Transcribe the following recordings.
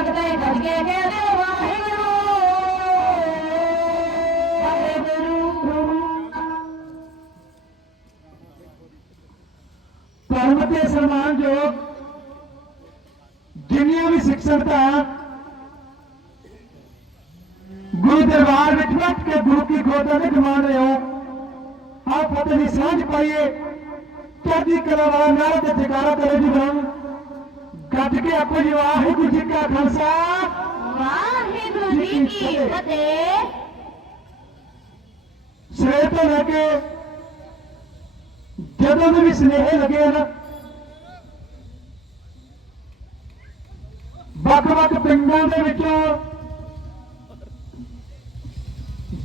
ਬੇਨਤੀ ਸਕਦੇ ਗੱਜੇ ਕਹਿੰਦੇ ਵਾਹਿਗੁਰੂ ਵਾਹਿਗੁਰੂ ਧਰਮ ਤੇ ਸਨਮਾਨਯੋਗ ਜਿੰਨੀਆਂ ਵੀ ਸਿੱਖ ਗੁਰੂ ਦਰਬਾਰ ਵਿੱਚ ਬੈਠ ਕੇ ਗੁਰੂ ਕੀ ਗੋਦਾਂ ਦੇ ਮਾਣ ਰਹੇ ਹੋ ਆਹ ਫਤਿਹ ਦੀ ਸਾਂਝ ਪਾਈਏ ਤੁਹਾਡੀ ਕਲਾ ਵਾਲਾ ਨਾਰਾ ਤੇ ਜਗਾਰਾ ਕਰੇ ਜੀ ਬ੍ਰਹਮ ਗੱਜ ਕੇ ਆਪੋ ਜੀ ਵਾਹਿਗੁਰੂ ਜੀ ਕਾ ਖਾਲਸਾ। ਵਾਹਿਗੁਰੂ ਜੀ ਕੀ ਫਤਿਹ। ਸਵੇਰ ਤੋਂ ਲੈ ਕੇ ਜਦੋਂ ਵੀ ਸਨੇਹ ਲੱਗੇ ਹਨ ਵੱਖ-ਵੱਖ ਪਿੰਡਾਂ ਦੇ ਵਿੱਚੋਂ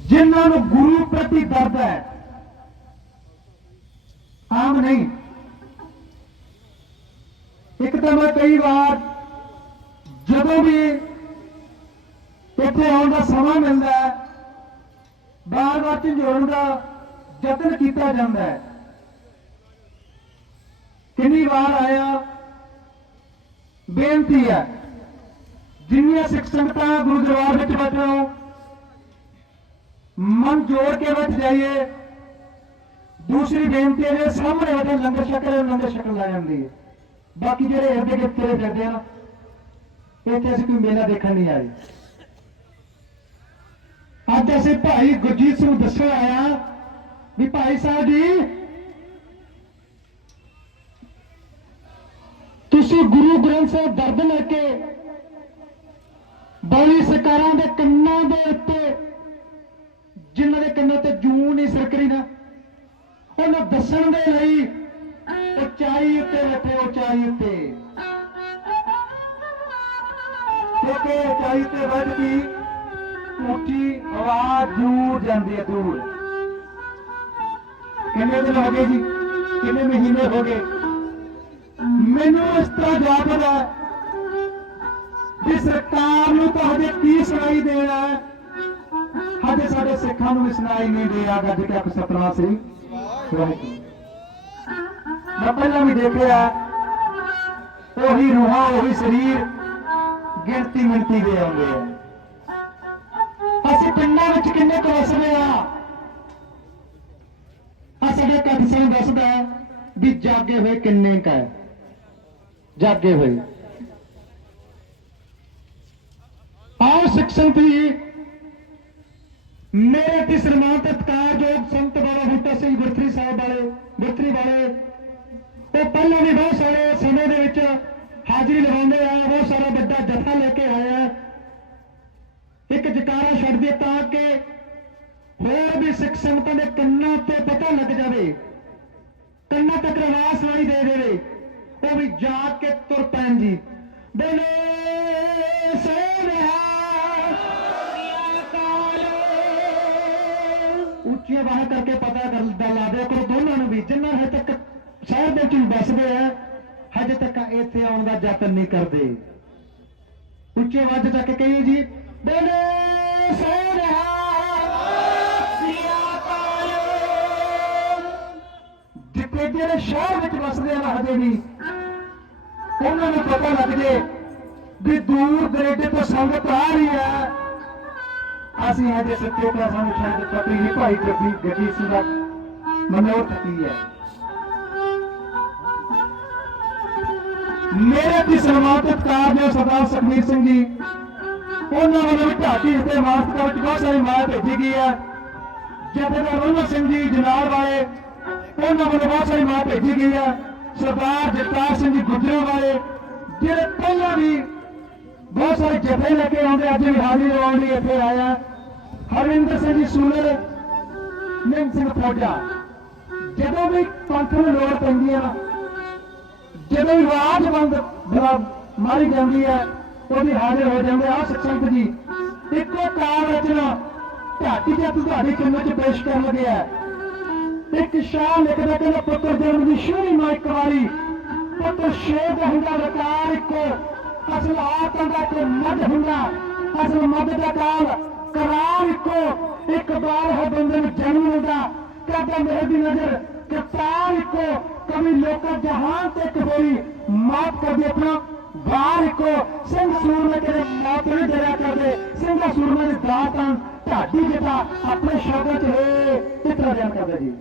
ਜਿਨ੍ਹਾਂ ਨੂੰ ਗੁਰੂ ਪ੍ਰਤੀ ਦਰਦ ਹੈ ਆਮ ਨਹੀਂ। ਇੱਕ ਤਾਂ ਮੈਂ ਕਈ ਵਾਰ ਜਦੋਂ ਵੀ ਇੱਥੇ ਆਉਣ ਦਾ ਸਮਾਂ ਮਿਲਦਾ ਹੈ ਬਾਰ-ਬਾਰ ਝੰਜੋੜਨ ਦਾ ਯਤਨ ਕੀਤਾ ਜਾਂਦਾ ਹੈ। ਕਿੰਨੀ ਵਾਰ ਆਇਆ, ਬੇਨਤੀ ਹੈ, ਜਿੰਨੀਆਂ ਸਿੱਖ ਸੰਗਤਾਂ ਗੁਰੂ ਦਰਬਾਰ ਵਿੱਚ ਬੈਠੋ ਮਨ ਜੋੜ ਕੇ ਬੈਠ ਜਾਈਏ। ਦੂਸਰੀ ਬੇਨਤੀ ਹੈ, ਜਿਹੜੇ ਸਾਹਮਣੇ ਬੈਠੇ ਲੰਗਰ ਛਕ ਲੰਗਰ ਛਕਣ ਲੱਗ ਜਾਂਦੀ ਹੈ। ਬਾਕੀ ਜਿਹੜੇ ਅੱਗੇ ਗਿਰਦ ਤੇਰੇ ਫਿਰਦੇ ਆ ਨਾ, ਇੱਥੇ ਅਸੀਂ ਕੋਈ ਮੇਲਾ ਦੇਖਣ ਨਹੀਂ ਆਏ। ਅੱਜ ਅਸੀਂ ਭਾਈ ਗੁਰਜੀਤ ਸਿੰਘ ਨੂੰ ਦੱਸਣ ਆਇਆ ਵੀ ਭਾਈ ਸਾਹਿਬ ਜੀ, ਤੁਸੀਂ ਗੁਰੂ ਗ੍ਰੰਥ ਸਾਹਿਬ ਦਰਦ ਲੈ ਕੇ ਬੌਲੀ ਸਰਕਾਰਾਂ ਦੇ ਕੰਨਾਂ ਦੇ ਉੱਤੇ, ਜਿਨ੍ਹਾਂ ਦੇ ਕੰਨਾਂ ਤੇ ਜੂਨ ਨਹੀਂ ਸਰਕਰੀ ਨਾ, ਉਹਨੂੰ ਦੱਸਣ ਦੇ ਲਈ ਉਚਾਈ ਉੱਤੇ ਬੈਠੇ ਉਚਾਈ ਉੱਤੇ। ਤੇ ਉਚਾਈ ਤੇ ਵੱਧ ਗਈ ਉੱਚੀ ਆਵਾਜ਼ ਦੂਰ ਜਾਂਦੀ ਹੈ, ਦੂਰ। ਕਿੰਨੇ ਦਿਨ ਹੋ ਗਏ ਜੀ? ਕਿੰਨੇ ਮਹੀਨੇ ਹੋ ਗਏ? ਮੈਨੂੰ ਇਸ ਤਰ੍ਹਾਂ ਜਾਪਦਾ ਹੈ ਵੀ ਸਰਕਾਰ ਨੂੰ ਤਾਂ ਹਜੇ ਕੀ ਸੁਣਾਈ ਦੇਣਾ ਹੈ। ਹਜੇ ਸਾਡੇ ਸਿੱਖਾਂ ਨੂੰ ਵੀ ਸੁਣਾਈ ਨਹੀਂ ਦੇ ਰਿਹਾ, ਗੱਜ ਕੇ ਸਤਨਾਮ ਸਿੰਘ। ਵਾਹਿਗੁਰੂ। ਮੈਂ ਪਹਿਲਾਂ ਵੀ ਦੇਖਿਆ, ਉਹੀ ਰੂਹਾਂ, ਉਹੀ ਸਰੀਰ ਗਿਣਤੀ ਮਿੰਤੀ ਦੇ ਆਉਂਦੇ ਆ। ਅਸੀਂ ਪਿੰਡਾਂ ਵਿੱਚ ਕਿੰਨੇ ਕੁ ਵਸਦੇ ਆ? ਆ ਸਾਡੇ ਸਿੰਘ ਦੱਸਦਾ ਵੀ ਜਾਗੇ ਹੋਏ ਕਿੰਨੇ ਕ ਜਾਗੇ ਹੋਏ। ਆਓ ਸਿੱਖ ਸੰਗਤੀ ਮੇਰੇ ਤੇ ਸਨਮਾਨ ਤੇ ਸਤਿਕਾਰਯੋਗ ਸੰਤ ਬਾਬਾ ਬੂਟਾ ਸਿੰਘ ਗੁਰਥਰੀ ਸਾਹਿਬ ਵਾਲੇ ਗੁਰਥਰੀ ਵਾਲੇ ਉਹ ਪਹਿਲਾਂ ਵੀ ਬਹੁਤ ਸਾਰੇ ਸਮੇਂ ਦੇ ਵਿੱਚ ਹਾਜ਼ਰੀ ਲਗਾਉਂਦੇ ਆ, ਬਹੁਤ ਸਾਰਾ ਵੱਡਾ ਜਥਾ ਲੈ ਕੇ ਆਇਆ ਇੱਕ ਜਕਾਰਾ ਛੱਡ ਦੇ ਤਾਂ ਕਿ ਹੋਰ ਵੀ ਸਿੱਖ ਸੰਗਤਾਂ ਦੇ ਕੰਨਾਂ ਤੇ ਪਤਾ ਲੱਗ ਜਾਵੇ, ਕੰਨਾਂ ਤੱਕ ਆਵਾਜ਼ ਸੁਣਾਈ ਦੇ ਦੇਵੇ, ਉਹ ਵੀ ਜਾਗ ਕੇ ਤੁਰ ਪੈਣ ਜੀ। ਬੋਲੇ ਸੋਨਿਆ ਉੱਚੀਆਂ ਬਾਹਾਂ ਕਰਕੇ ਪਤਾ ਕਰ ਦਾ ਲਾ ਦਿਆ ਕਰੋ ਦੋਨਾਂ ਨੂੰ ਵੀ, ਜਿੰਨਾ ਹਜੇ ਤੱਕ ਸ਼ਹਿਰ ਦੇ ਵਿੱਚ ਵੱਸਦੇ ਆ, ਹਜੇ ਤੱਕ ਇੱਥੇ ਆਉਣ ਦਾ ਯਤਨ ਨਹੀਂ ਕਰਦੇ। ਉੱਚੇ ਆਵਾਜ਼ ਚੱਕ ਕੇ ਕਹੀਏ ਜੀ, ਬੋਲੇ ਸੋਨਿਆ ਜਿੱਥੇ ਜਿਹੜੇ ਸ਼ਹਿਰ ਵਿੱਚ ਵਸਦੇ ਆ ਨਾ ਹਜੇ ਵੀ, ਉਹਨਾਂ ਨੂੰ ਪਤਾ ਲੱਗ ਜੇ ਵੀ ਦੂਰ ਦਰੇਡੇ ਤੋਂ ਸੰਗਤ ਆ ਰਹੀ ਹੈ। ਅਸੀਂ ਹਜੇ ਸੱਚੇ ਦਾ ਸਾਨੂੰ ਸ਼ਾਇਦ ਪਤਾ ਹੀ ਭਾਈ ਗੱਡੀ ਗੱਡੀ ਸੀ ਦਾ ਮਨੋਰਥ ਕੀ ਹੈ। ਮੇਰੇ ਦੀ ਸਨਮਾਨਿਤ ਕਾਰਜ ਸਰਦਾਰ ਸੁਖਬੀਰ ਸਿੰਘ ਜੀ, ਉਹਨਾਂ ਵੱਲੋਂ ਵੀ ਢਾਟੀ ਤੇ ਮਾਸਟਰ ਵਿੱਚ ਬਹੁਤ ਸਾਰੀ ਮਾਇਆ ਭੇਜੀ ਗਈ ਹੈ। ਜਥੇਦਾਰ ਰੋਹਨ ਸਿੰਘ ਜੀ ਜਨਾਲ ਵਾਲੇ, ਉਹਨਾਂ ਵੱਲੋਂ ਬਹੁਤ ਸਾਰੀ ਮਾਇਆ ਭੇਜੀ ਗਈ ਹੈ। ਸਰਦਾਰ ਜਗਤਾਰ ਸਿੰਘ ਜੀ ਗੁਜਰਾਂ ਵਾਲੇ, ਜਿਹੜੇ ਪਹਿਲਾਂ ਵੀ ਬਹੁਤ ਸਾਰੇ ਜਥੇ ਲੈ ਕੇ ਆਉਂਦੇ, ਅੱਜ ਵੀ ਹਾਜ਼ਰੀ ਲਵਾਉਣ ਲਈ ਇੱਥੇ ਆਇਆ ਹਰਵਿੰਦਰ ਸਿੰਘ ਜੀ ਸੂਲਰ ਨਿੰਮ ਸਿੰਘ ਫੌਜਾ। ਜਦੋਂ ਵੀ ਪੰਥ ਨੂੰ ਲੋੜ ਪੈਂਦੀ ਹੈ ਨਾ ਜਦੋਂ ਵੀ ਮਾਰੀ ਜਾਂਦੀ ਹੈ ਉਹਦੀ ਹਾਜ਼ਰ ਹੋ ਜਾਂਦੇ ਆ ਸਤਸੰਗ ਜੀ। ਇੱਕੋ ਕਾਲ ਰਚਨਾ ਢਾਡੀ ਜਾਂ ਤੁਹਾਡੀ ਕਿੰਨੇ ਚ ਪੇਸ਼ ਕਰਨ ਲੱਗਿਆ ਹੈ। ਇੱਕ ਸ਼ਾਹ ਲਿਖਦਾ ਕਹਿੰਦਾ, ਪੁੱਤਰ ਜਨਮ ਦੀ ਸ਼ੂਰੀ ਮਾਂ ਇੱਕ ਵਾਰੀ। ਪੁੱਤਰ ਸ਼ੇਰ ਦਾ ਹੁੰਦਾ ਵਕਾਰ ਇੱਕੋ। ਅਸਲ ਆਤਮ ਦਾ ਕੋ ਮਦ ਹੁੰਦਾ। ਅਸਲ ਮਦ ਦਾ ਕਾਲ ਕਰਾਰ ਇੱਕੋ। ਇੱਕ ਬਾਰ ਹੈ ਬੰਦੇ ਨੂੰ ਜਨਮ ਹੁੰਦਾ ਕਾਦਾ ਮੇਰੇ ਦੀ ਨਜ਼ਰ ਕਰਤਾਰ ਇੱਕੋ ਕਵੀ ਲੋਕ ਜਹਾਨ ਤੇ ਕਬੋਰੀ ਮਾਫ ਕਰ ਦੇ ਆਪਣਾ ਬਾਹਰ ਇੱਕੋ, ਸਿੰਘ ਸੂਰਮੇ ਕਿਤੇ ਮੌਤ ਨਹੀਂ ਡਰਿਆ ਕਰਦੇ, ਸਿੰਘਾ ਸੂਰਮੇ ਦੀ ਦਾਤਾਂ ਢਾਡੀ ਜਿਹਾ ਆਪਣੇ ਸ਼ਬਦਾਂ 'ਚ ਹੈ ਇਤਰਾ ਬਿਆਨ ਕਰਦਾ ਜੀ?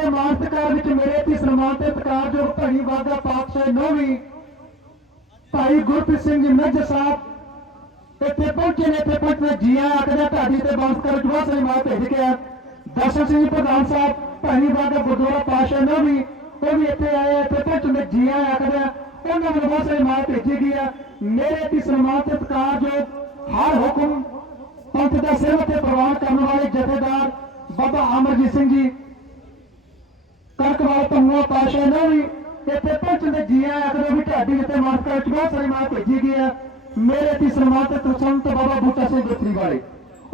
ਤੇ ਮਾਸਟਕਾਰ ਵਿੱਚ ਮੇਰੇ ਤੇ ਸਨਮਾਨ ਤੇ ਤਕਾਰਯੋਗ ਭਣੀ ਵਾਗਾ ਪਾਤਸ਼ਾਹ ਨੌਵੀਂ ਭਾਈ ਗੁਰਪ੍ਰੀਤ ਸਿੰਘ ਜੀ ਨੱਜ ਸਾਹਿਬ ਇੱਥੇ ਪਹੁੰਚੇ ਨੇ ਇੱਥੇ ਪਹੁੰਚੇ ਜੀ ਆਖਦਾ ਢਾਡੀ ਤੇ ਮਾਸਟਕਾਰ ਜਵਾ ਸਿੰਘ ਮਾਂ ਭੇਜ ਗਿਆ ਦਰਸ਼ਨ ਸਿੰਘ ਪ੍ਰਧਾਨ ਸਾਹਿਬ ਭਣੀ ਵਾਗਾ ਗੁਰਦੁਆਰਾ ਪਾਤਸ਼ਾਹ ਨੌਵੀਂ ਉਹ ਵੀ ਇੱਥੇ ਆਏ ਆ, ਇੱਥੇ ਪਹੁੰਚੇ ਜੀ ਆਖਦਾ ਉਹਨਾਂ ਨੂੰ ਬਹੁਤ ਸਾਰੀ ਮਾਂ ਭੇਜੀ ਗਈ ਆ। ਮੇਰੇ ਤੇ ਸਨਮਾਨ ਤੇ ਤਕਾਰਯੋਗ ਹਰ ਹੁਕਮ ਪੰਥ ਦਾ ਸਿਰ ਤੇ ਪ੍ਰਵਾਨ ਕਰਨ ਵਾਲੇ ਜਥੇਦਾਰ ਬਾਬਾ ਅਮਰਜੀਤ ਸਿੰਘ ਜੀ ਕਰਕਵਾਲ ਪੰਗੂਆ ਪਾਸ਼ਾ ਨੇ ਵੀ ਇੱਥੇ ਪਹੁੰਚਣ ਦੇ ਜੀ ਆਇਆ ਆਖਦੇ ਵੀ ਢਾਡੀ ਜਿੱਤੇ ਮਾਫ ਕਰ ਚੁਕਾ ਸਾਰੀ ਮਾਂ ਭੇਜੀ ਗਈ ਆ। ਮੇਰੇ ਤੇ ਸਨਮਾਨਿਤ ਸੰਤ ਬਾਬਾ ਬੂਟਾ ਸਿੰਘ ਗੁੱਤਰੀ ਵਾਲੇ।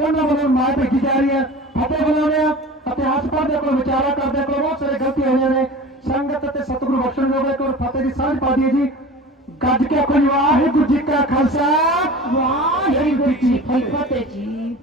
ਉਹਨਾਂ ਵੱਲੋਂ ਮਾਂ ਭੇਜੀ ਜਾ ਰਹੀ ਹੈ ਫਤਿਹ ਬੁਲਾਉਂਦੇ ਆ, ਇਤਿਹਾਸ ਪੜ੍ਹਦੇ ਕੋਲ, ਵਿਚਾਰਾ ਕਰਦੇ ਕੋਲ ਬਹੁਤ ਸਾਰੇ ਗਲਤੀਆਂ ਹੋਈਆਂ ਨੇ। ਸੰਗਤ ਅਤੇ ਸਤਿਗੁਰੂ ਬਖਸ਼ਣ ਜੋਗੇ ਕੋਲ ਫਤਿਹ ਦੀ ਸਾਂਝ ਪਾ ਦਈਏ ਜੀ। ਗੱਜ ਕੇ ਆਖੋ ਜੀ, ਵਾਹਿਗੁਰੂ ਜੀ ਕਾ ਖਾਲਸਾ। ਵਾਹਿਗੁਰੂ ਜੀ ਕੀ ਫਤਿਹ ਜੀ।